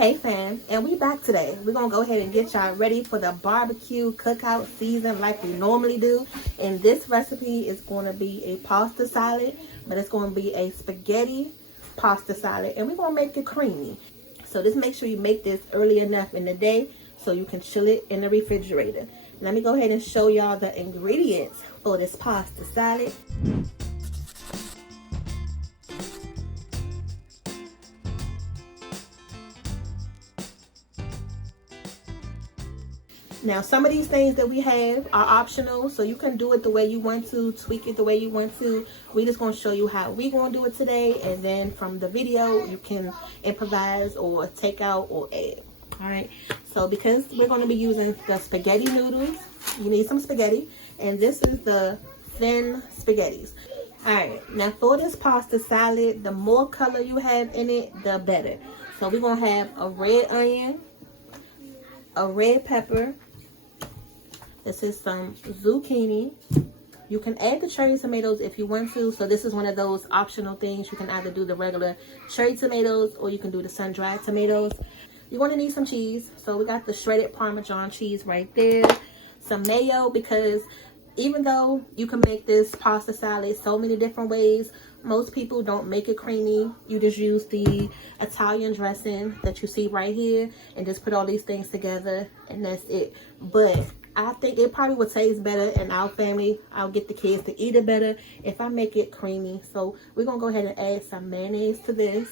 Hey fam, and we back today. We're gonna go ahead and get y'all ready for the barbecue cookout season like we normally do. And this recipe is going to be a pasta salad, but it's going to be a spaghetti pasta salad, and we're gonna make it creamy. So just make sure you make this early enough in the day so you can chill it in the refrigerator. Let me go ahead and show y'all the ingredients for this pasta salad. Now, some of these things that we have are optional, so you can do it the way you want to, tweak it the way you want to. We just going to show you how we going to do it today, and then from the video, you can improvise or take out or add. All right, so because we're going to be using the spaghetti noodles, you need some spaghetti, and this is the thin spaghettis. All right, now for this pasta salad, the more color you have in it, the better. So we're going to have a red onion, a red pepper. This is some zucchini. You can add the cherry tomatoes if you want to. So this is one of those optional things. You can either do the regular cherry tomatoes or you can do the sun-dried tomatoes. You're going to need some cheese. So we got the shredded Parmesan cheese right there. Some mayo, because even though you can make this pasta salad so many different ways, most people don't make it creamy. You just use the Italian dressing that you see right here and just put all these things together and that's it. But I think it probably would taste better in our family. I'll get the kids to eat it better if I make it creamy. So we're going to go ahead and add some mayonnaise to this.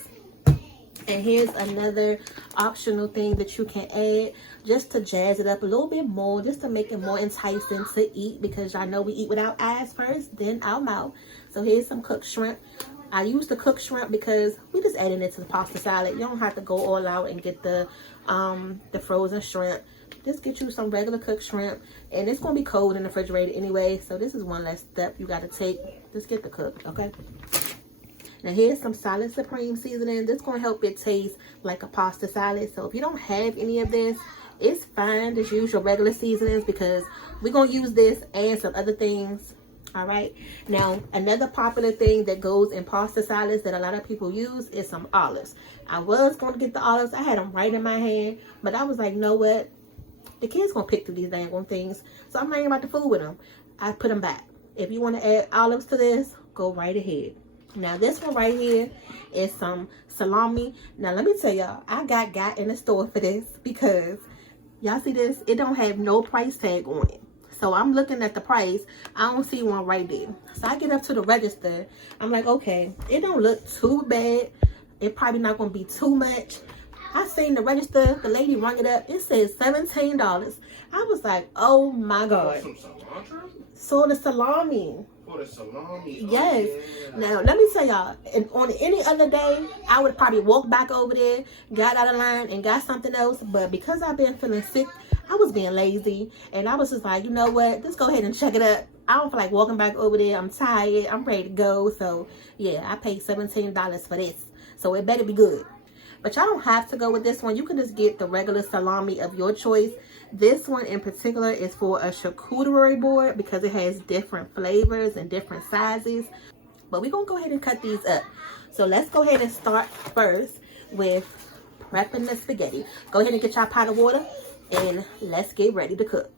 And here's another optional thing that you can add just to jazz it up a little bit more, just to make it more enticing to eat, because y'all know we eat with our eyes first, then our mouth. So here's some cooked shrimp. I use the cooked shrimp because we just adding it to the pasta salad. You don't have to go all out and get the frozen shrimp. Just get you some regular cooked shrimp, and it's going to be cold in the refrigerator anyway, so this is one less step you got to take. Just get the cooked, okay? Now here's some Salad Supreme seasoning. This is going to help it taste like a pasta salad. So if you don't have any of this, it's fine. Just use your regular seasonings because we're going to use this and some other things. All right. Now, another popular thing that goes in pasta salads that a lot of people use is some olives. I was going to get the olives. I had them right in my hand, but I was like, know what? The kids going to pick through these dang on things. So I'm not even about to fool with them. I put them back. If you want to add olives to this, go right ahead. Now this one right here is some salami. Now let me tell y'all, I got in the store for this because y'all see this? It don't have no price tag on it. So I'm looking at the price. I don't see one right there. So I get up to the register. I'm like, okay, it don't look too bad. It probably not going to be too much. I seen the register. The lady rung it up. It says $17. I was like, oh my God. Some cilantro? So the salami. For the salami. Yes. Oh, yeah. Now, let me tell y'all, on any other day, I would probably walk back over there, got out of line, and got something else. But because I've been feeling sick, I was being lazy. And I was just like, you know what? Just go ahead and check it up. I don't feel like walking back over there. I'm tired. I'm ready to go. So, yeah, I paid $17 for this. So, it better be good. But y'all don't have to go with this one. You can just get the regular salami of your choice. This one in particular is for a charcuterie board because it has different flavors and different sizes. But we're going to go ahead and cut these up. So let's go ahead and start first with prepping the spaghetti. Go ahead and get your pot of water and let's get ready to cook.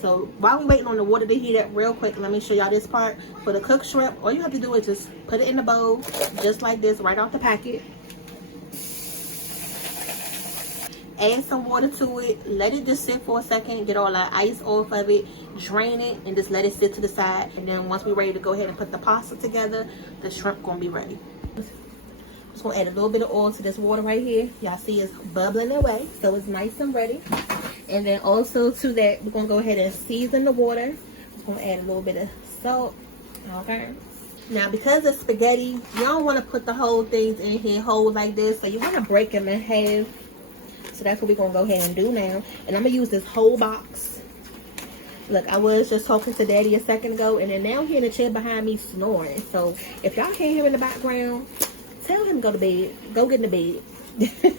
So while we're waiting on the water to heat up real quick, let me show y'all this part. For the cooked shrimp, all you have to do is just put it in the bowl just like this right off the packet. Add some water to it, let it just sit for a second, get all the ice off of it, drain it, and just let it sit to the side. And then once we're ready to go ahead and put the pasta together, the shrimp gonna be ready. Just gonna add a little bit of oil to this water right here. Y'all see it's bubbling away, so it's nice and ready. And then also to that, we're gonna go ahead and season the water. Just gonna add a little bit of salt, okay? Now, because it's spaghetti, you don't wanna put the whole things in here whole like this, so you wanna break them in half. So that's what we're going to go ahead and do now. And I'm going to use this whole box. Look, I was just talking to Daddy a second ago. And then now he in the chair behind me snoring. So if y'all can't hear in the background, tell him to go to bed. Go get in the bed.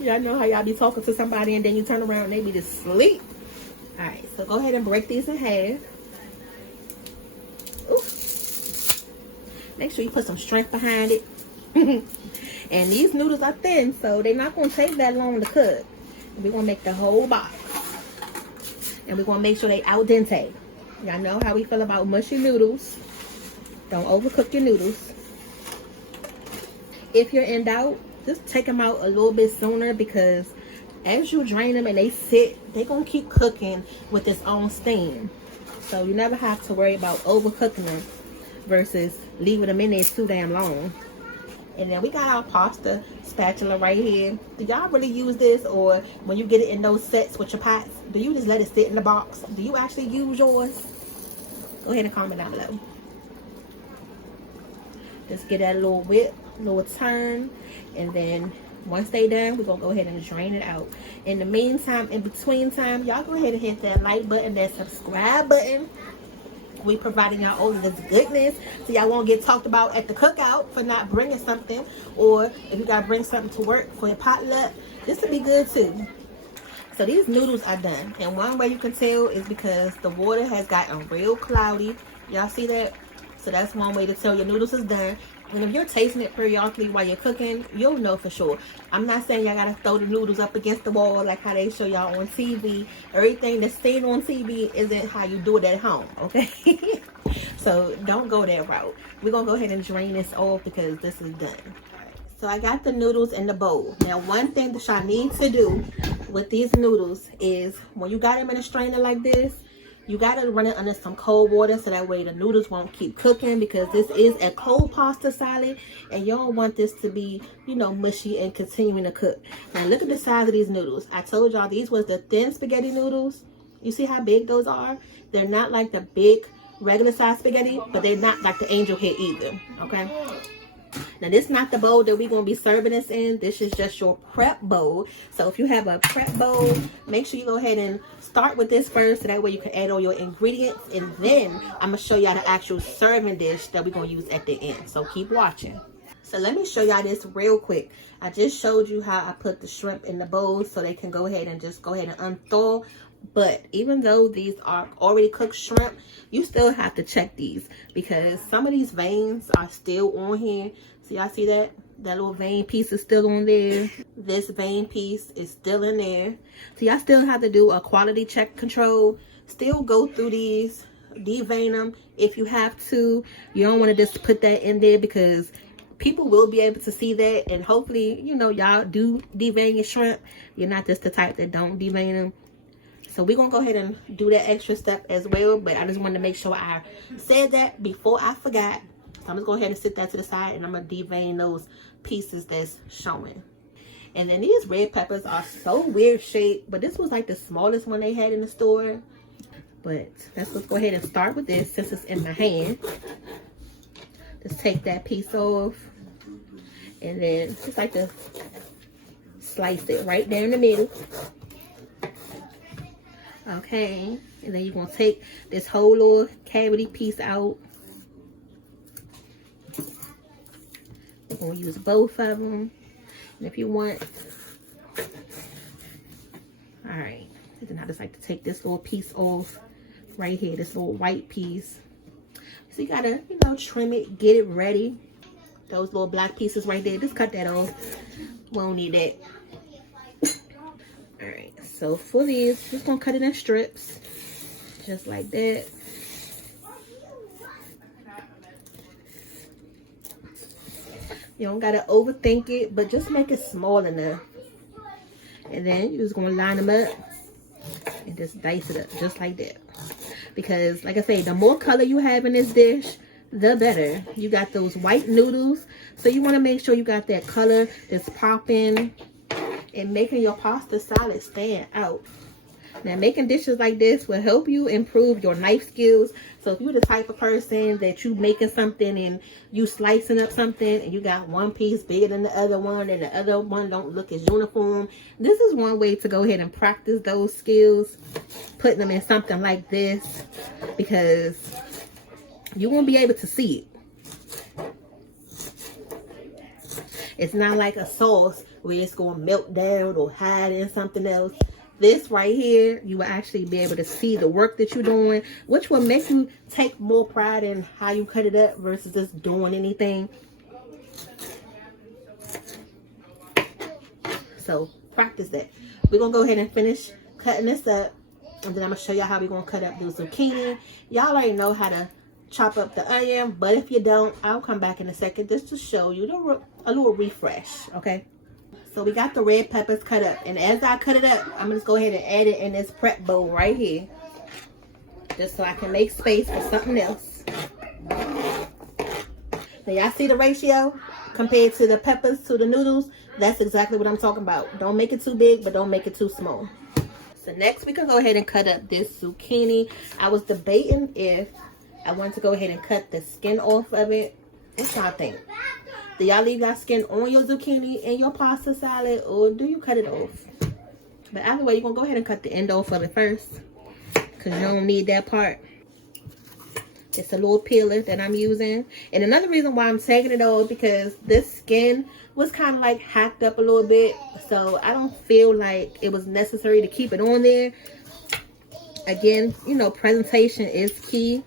Y'all know how y'all be talking to somebody and then you turn around and they be just asleep. Alright, so go ahead and break these in half. Ooh. Make sure you put some strength behind it. And these noodles are thin, so they're not going to take that long to cook. We're going to make the whole box. And we're going to make sure they al dente. Y'all know how we feel about mushy noodles. Don't overcook your noodles. If you're in doubt, just take them out a little bit sooner, because as you drain them and they sit, they're going to keep cooking with its own steam. So you never have to worry about overcooking them versus leaving them in there too damn long. And then we got our pasta spatula right here. Do y'all really use this, or when you get it in those sets with your pots, do you just let it sit in the box? Do you actually use yours? Go ahead and comment down below. Just get that little whip, little turn, and then once they done, we're gonna go ahead and drain it out. In the meantime, in between time, y'all go ahead and hit that like button, that subscribe button. We providing y'all all of this goodness, so y'all won't get talked about at the cookout for not bringing something, or if you gotta bring something to work for your potluck, this will be good too. So these noodles are done, and one way you can tell is because the water has gotten real cloudy. Y'all see that? So that's one way to tell your noodles is done. And if you're tasting it periodically while you're cooking, you'll know for sure. I'm not saying y'all gotta throw the noodles up against the wall like how they show y'all on TV. Everything that's seen on TV isn't how you do it at home, okay? So don't go that route. We're gonna go ahead and drain this off because this is done. So I got the noodles in the bowl. Now, one thing that y'all need to do with these noodles is when you got them in a strainer like this, you got to run it under some cold water so that way the noodles won't keep cooking, because this is a cold pasta salad and you don't want this to be, you know, mushy and continuing to cook. Now, look at the size of these noodles. I told y'all these was the thin spaghetti noodles. You see how big those are? They're not like the big regular size spaghetti, but they're not like the angel hair either, okay? Now, this is not the bowl that we're going to be serving this in. This is just your prep bowl. So if you have a prep bowl, make sure you go ahead and start with this first, so that way you can add all your ingredients. And then I'm going to show y'all the actual serving dish that we're going to use at the end. So keep watching. So let me show y'all this real quick. I just showed you how I put the shrimp in the bowl so they can go ahead and just go ahead and unthaw. But even though these are already cooked shrimp, you still have to check these, because some of these veins are still on here. So y'all see that? That little vein piece is still on there. This vein piece is still in there. So y'all still have to do a quality check control. Still go through these, devein them if you have to. You don't want to just put that in there, because people will be able to see that. And hopefully, you know, y'all do devein your shrimp. You're not just the type that don't devein them. So we're going to go ahead and do that extra step as well. But I just wanted to make sure I said that before I forgot. So I'm just going to go ahead and sit that to the side, and I'm going to devein those pieces that's showing. And then these red peppers are so weird shaped, but this was like the smallest one they had in the store. But let's go ahead and start with this since it's in my hand. Just take that piece off, and then just like to slice it right there in the middle. Okay, and then you're going to take this whole little cavity piece out. We're going to use both of them. And if you want, all right, and then I just like to take this little piece off right here, this little white piece. So you got to, you know, trim it, get it ready. Those little black pieces right there, just cut that off. Won't need that. All right, so for these, just gonna cut it in strips, just like that. You don't gotta overthink it, but just make it small enough. And then you're just gonna line them up and just dice it up, just like that. Because, like I say, the more color you have in this dish, the better. You got those white noodles, so you want to make sure you got that color that's popping and making your pasta salad stand out. Now, making dishes like this will help you improve your knife skills. So if you're the type of person that you making something and you slicing up something and you got one piece bigger than the other one and the other one don't look as uniform, this is one way to go ahead and practice those skills, putting them in something like this, because you won't be able to see it. It's not like a sauce where it's going to melt down or hide in something else. This right here, you will actually be able to see the work that you're doing, which will make you take more pride in how you cut it up versus just doing anything. So practice that. We're gonna go ahead and finish cutting this up, and then I'm gonna show y'all how we're gonna cut up the zucchini. Y'all already know how to chop up the onion, but if you don't, I'll come back in a second just to show you a little refresh, okay? So we got the red peppers cut up, and as I cut it up, I'm gonna just go ahead and add it in this prep bowl right here, just so I can make space for something else. Now y'all see the ratio compared to the peppers to the noodles? That's exactly what I'm talking about. Don't make it too big, but don't make it too small. So next we can go ahead and cut up this zucchini. I was debating if I wanted to go ahead and cut the skin off of it. What y'all think? Do y'all leave your skin on your zucchini in your pasta salad, or do you cut it off? But either way, you're going to go ahead and cut the end off of it first, because you don't need that part. It's a little peeler that I'm using. And another reason why I'm taking it off, because this skin was kind of like hacked up a little bit. So I don't feel like it was necessary to keep it on there. Again, you know, presentation is key.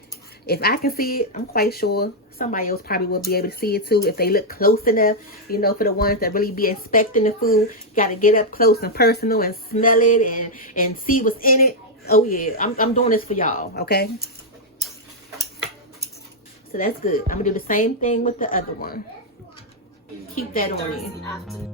If I can see it, I'm quite sure somebody else probably will be able to see it too if they look close enough. You know, for the ones that really be inspecting the food, got to get up close and personal and smell it and see what's in it. Oh yeah, I'm doing this for y'all, okay? So that's good. I'm gonna do the same thing with the other one. Keep that on you.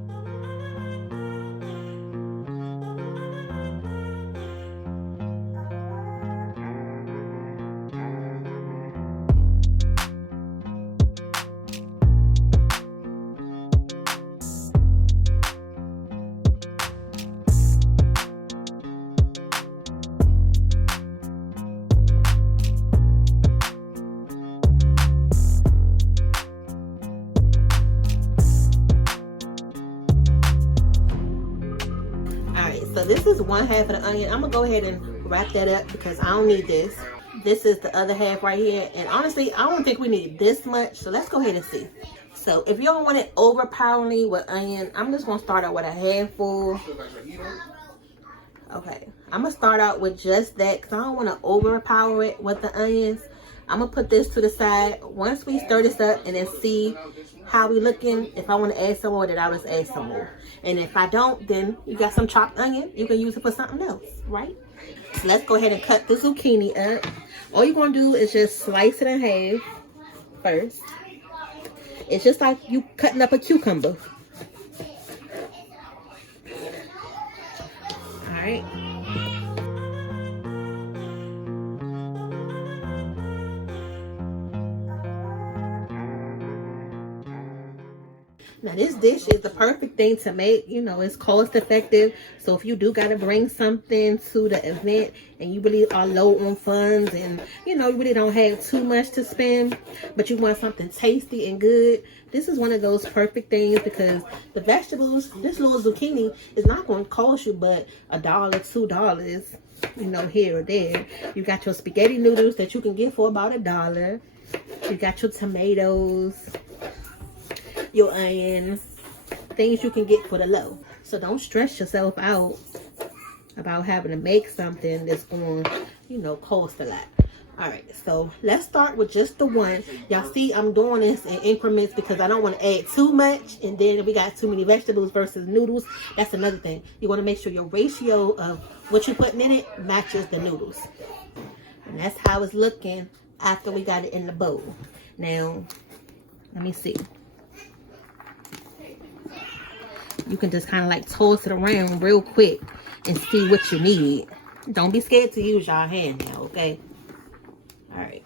So this is one half of the onion. I'm gonna go ahead and wrap that up because I don't need this. This is the other half right here. And honestly, I don't think we need this much. So let's go ahead and see. So if you don't want it overpoweringly with onion, I'm just gonna start out with a handful. Okay, I'm gonna start out with just that because I don't want to overpower it with the onions. I'm gonna put this to the side. Once we stir this up and then see how we looking, if I want to add some more, then I'll just add some more. And if I don't, then you got some chopped onion. You can use it for something else, right? So let's go ahead and cut the zucchini up. All you're gonna do is just slice it in half first. It's just like you cutting up a cucumber. All right. Now this dish is the perfect thing to make. You know, it's cost effective. So if you do got to bring something to the event and you really are low on funds and, you know, you really don't have too much to spend, but you want something tasty and good, this is one of those perfect things because the vegetables, this little zucchini is not going to cost you but $1, $2, you know, here or there. You got your spaghetti noodles that you can get for about $1. You got your tomatoes, your onions, things you can get for the low. So don't stress yourself out about having to make something that's going, you know, cost a lot. All right, so let's start with just the one. Y'all see I'm doing this in increments because I don't want to add too much and then we got too many vegetables versus noodles. That's another thing. You want to make sure your ratio of what you're putting in it matches the noodles. And that's how it's looking after we got it in the bowl. Now, let me see. You can just kind of like toss it around real quick and see what you need. Don't be scared to use your hand now, okay? All right.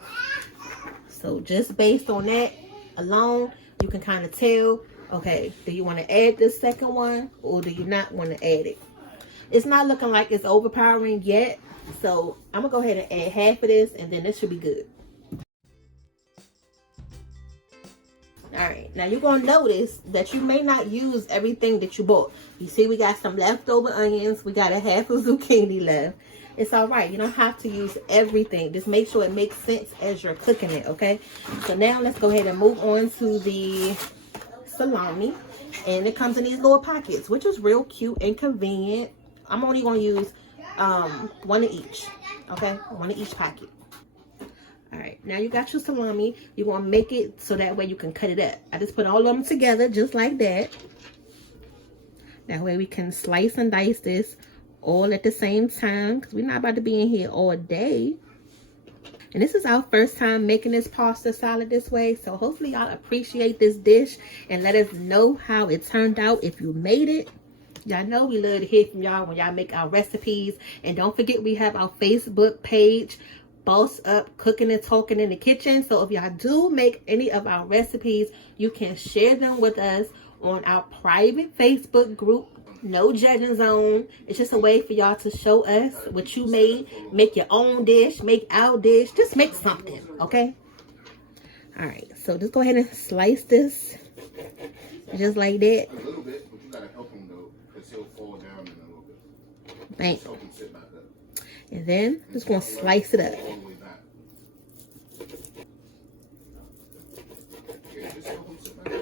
So just based on that alone, you can kind of tell, okay, do you want to add this second one or do you not want to add it? It's not looking like it's overpowering yet. So I'm going to go ahead and add half of this and then this should be good. Alright, now you're going to notice that you may not use everything that you bought. You see we got some leftover onions. We got a half of zucchini left. It's alright. You don't have to use everything. Just make sure it makes sense as you're cooking it, okay? So now let's go ahead and move on to the salami. And it comes in these little packets, which is real cute and convenient. I'm only going to use one of each, okay? One of each packet. All right, now you got your salami. You're going to make it so that way you can cut it up. I just put all of them together just like that. That way we can slice and dice this all at the same time, because we're not about to be in here all day. And this is our first time making this pasta salad this way. So hopefully y'all appreciate this dish and let us know how it turned out if you made it. Y'all know we love to hear from y'all when y'all make our recipes. And don't forget we have our Facebook page, Boss Up Cooking and Talking in the Kitchen. So if y'all do make any of our recipes, you can share them with us on our private Facebook group. No judging zone. It's just a way for y'all to show us what you made. Make your own dish. Make our dish. Just make something, okay? All right, so just go ahead and slice this just like that. A little bit, but you gotta help him though, because he'll fall down in a little bit. Bang. Just help him sit back up. And then just gonna slice it up. All the way back. Yeah, just help him sit back up.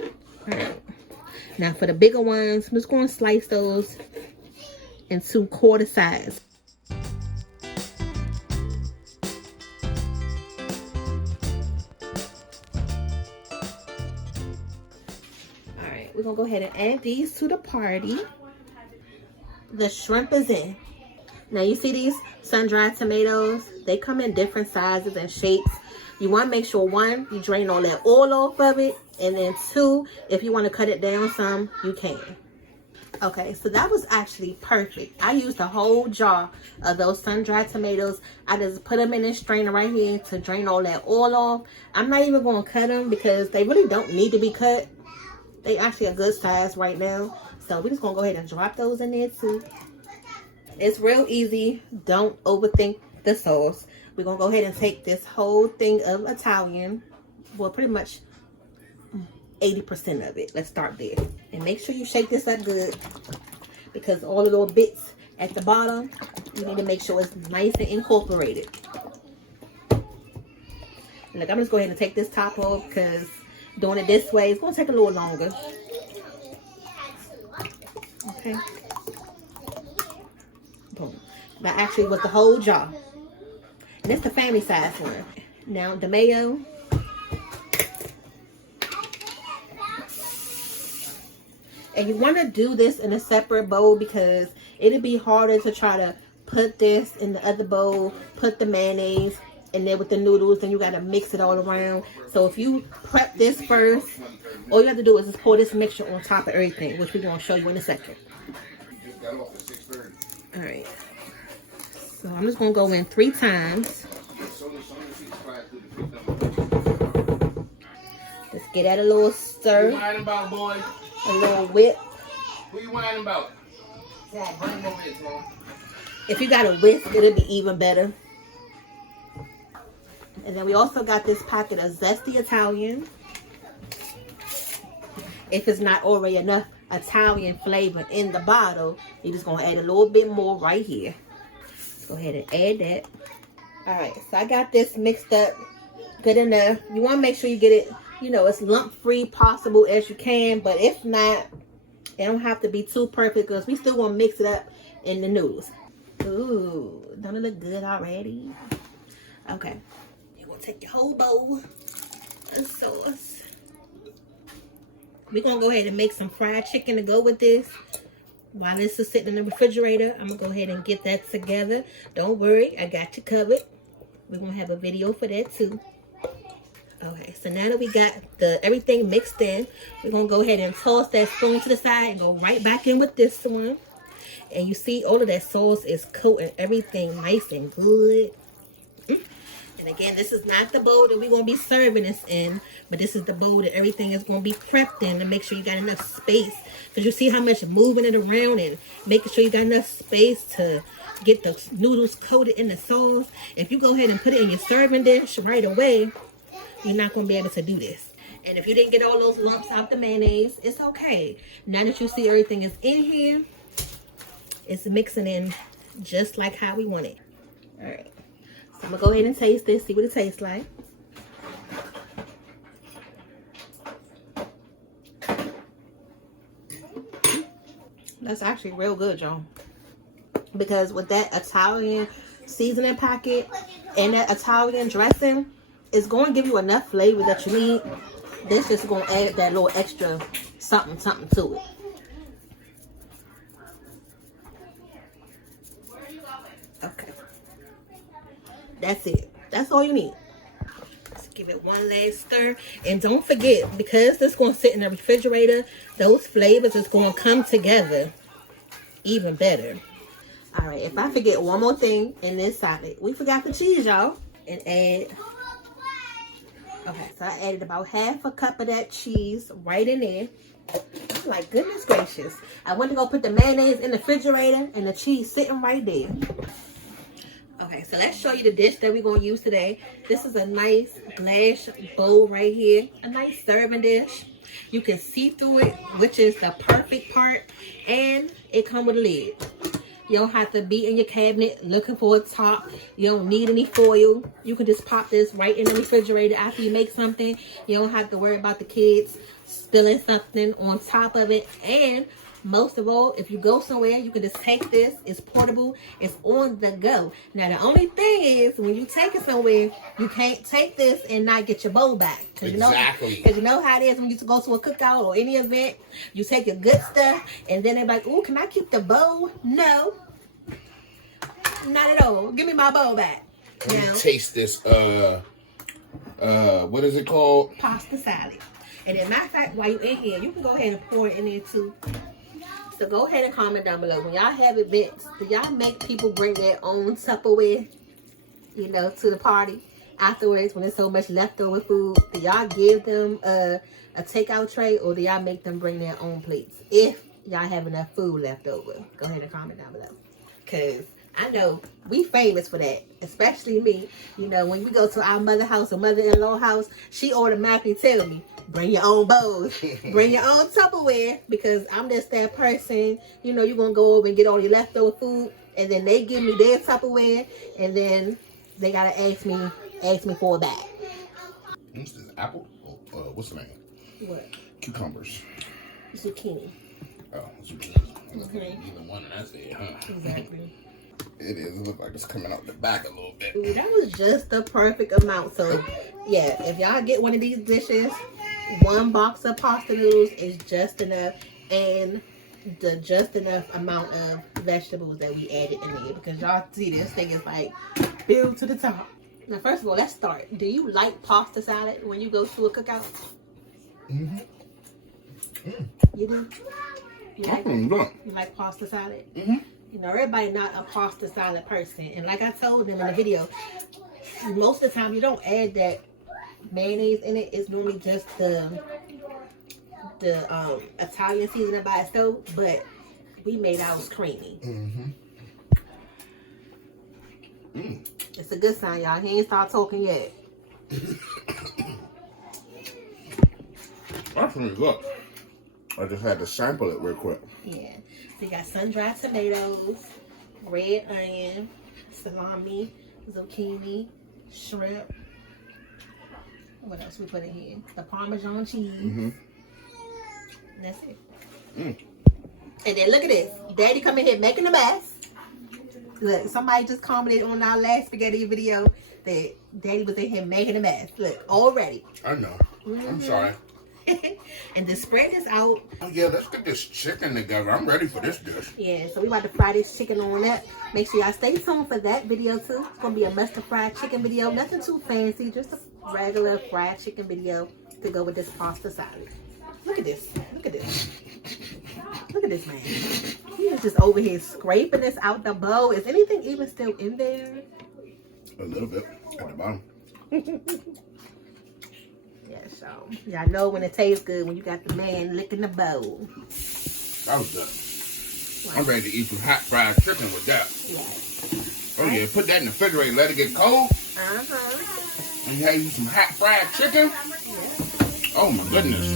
All right. Now for the bigger ones, I'm just going to slice those into quarter size. All right, we're going to go ahead and add these to the party. The shrimp is in. Now you see these sun-dried tomatoes? They come in different sizes and shapes. You want to make sure, one, you drain all that oil off of it. And then two, if you want to cut it down some, you can. Okay, so that was actually perfect. I used a whole jar of those sun-dried tomatoes. I just put them in this strainer right here to drain all that oil off. I'm not even going to cut them because they really don't need to be cut. They actually a good size right now. So we're just going to go ahead and drop those in there too. It's real easy. Don't overthink the sauce. We're going to go ahead and take this whole thing of Italian. Well, pretty much 80% of it. Let's start there. And make sure you shake this up good, because all the little bits at the bottom, you need to make sure it's nice and incorporated. Look, I'm just going to take this top off because doing it this way, it's going to take a little longer. Okay. Boom. That actually was the whole jar. And it's the family size one. Now the mayo. And you want to do this in a separate bowl because it'll be harder to try to put this in the other bowl, put the mayonnaise, and then with the noodles, then you got to mix it all around. So if you prep this first, all you have to do is just pour this mixture on top of everything, which we're going to show you in a second. All right. So I'm just going to go in 3 times. Let's get that a little stir. What you whining about, boy? A little whip. Who you whining about? Come on, bring him over here, Pham. If you got a whisk, it'll be even better. And then we also got this packet of Zesty Italian. If it's not already enough Italian flavor in the bottle, you're just going to add a little bit more right here. Go ahead and add that. Alright, so I got this mixed up good enough. You want to make sure you get it, you know, as lump-free possible as you can. But if not, it don't have to be too perfect because we still want to mix it up in the noodles. Ooh, don't it look good already? Okay. You're going to take your whole bowl of sauce. We're going to go ahead and make some fried chicken to go with this. While this is sitting in the refrigerator, I'm going to go ahead and get that together. Don't worry, I got you covered. We're going to have a video for that too. Okay, so now that we got everything mixed in, we're going to go ahead and toss that spoon to the side and go right back in with this one. And you see all of that sauce is coating everything nice and good. And again, this is not the bowl that we're going to be serving this in, but this is the bowl that everything is going to be prepped in to make sure you got enough space. Because you see how much moving it around and making sure you got enough space to get the noodles coated in the sauce. If you go ahead and put it in your serving dish right away, you're not going to be able to do this. And if you didn't get all those lumps out the mayonnaise, it's okay. Now that you see everything is in here, it's mixing in just like how we want it. All right. I'm going to go ahead and taste this, see what it tastes like. That's actually real good, y'all. Because with that Italian seasoning packet and that Italian dressing, it's going to give you enough flavor that you need. This is going to add that little extra something to it. That's it. That's all you need. Let's give it one last stir. And don't forget, because this is going to sit in the refrigerator, those flavors is going to come together even better. All right, if I forget one more thing in this salad, we forgot the cheese, y'all. And add, okay, so I added about half a cup of that cheese right in there. I'm like, goodness gracious. I went to go put the mayonnaise in the refrigerator and the cheese sitting right there. Okay, so let's show you the dish that we're going to use today. This is a nice glass bowl right here. A nice serving dish. You can see through it, which is the perfect part. And it comes with a lid. You don't have to be in your cabinet looking for a top. You don't need any foil. You can just pop this right in the refrigerator after you make something. You don't have to worry about the kids spilling something on top of it. And most of all, if you go somewhere, you can just take this. It's portable. It's on the go. Now, the only thing is, when you take it somewhere, you can't take this and not get your bowl back. Exactly. Because you know how it is when you go to a cookout or any event. You take your good stuff, and then they're like, "Oh, can I keep the bowl?" No. Not at all. Give me my bowl back. Let me taste this, what is it called? Pasta salad. And as a matter of fact, while you're in here, you can go ahead and pour it in there too. So go ahead and comment down below. When y'all have events, do y'all make people bring their own Tupperware, you know, to the party afterwards when there's so much leftover food? Do y'all give them a takeout tray, or do y'all make them bring their own plates? If y'all have enough food left over, go ahead and comment down below. Because I know we famous for that, especially me. You know, when we go to our mother house or mother-in-law house, she automatically tell me, bring your own bowls, bring your own Tupperware, because I'm just that person. You know, you're going to go over and get all your leftover food, and then they give me their Tupperware, and then they got to ask me for it back. What's this, apple? What's the name? What? Cucumbers. Zucchini. Oh, zucchini. Either one, and that's it, huh? Exactly. It is. It looks like it's coming out the back a little bit. Ooh, that was just the perfect amount. So, yeah, if y'all get one of these dishes, one box of pasta noodles is just enough, and the just enough amount of vegetables that we added in there, because y'all see this thing is like filled to the top. Now, first of all, let's start. Do you like pasta salad when you go to a cookout? Mm-hmm. You do? You like pasta salad? Mm-hmm. You know, everybody not a pasta salad person. And like I told them in the video, most of the time you don't add that mayonnaise in it. It's normally just the Italian seasoning by itself. But we made ours creamy. Mm-hmm. Mm. It's a good sign, y'all. He ain't start talking yet. That's really good. I just had to sample it real quick. Yeah. So you got sun-dried tomatoes, red onion, salami, zucchini, shrimp. What else we put in here? The Parmesan cheese. Mm-hmm. And that's it. Mm. And then look at this. Daddy come in here making a mess. Look, somebody just commented on our last spaghetti video that Daddy was in here making a mess. Look, already. I know. Mm-hmm. I'm sorry. And to spread this out. Oh, yeah, let's get this chicken together. I'm ready for this dish. Yeah, so we about to fry this chicken on up. Make sure y'all stay tuned for that video too. It's going to be a mustard fried chicken video. Nothing too fancy. Just a regular fried chicken video to go with this pasta salad. Look at this. Look at this. Look at this man. He is just over here scraping this out the bowl. Is anything even still in there? A little bit at the bottom. Yeah, so y'all know when it tastes good when you got the man licking the bowl. That was good. Right. I'm ready to eat some hot fried chicken with that. Yes. Oh yeah, put that in the refrigerator, let it get cold. Uh-huh. And you have you some hot fried chicken. Yeah. Oh my goodness.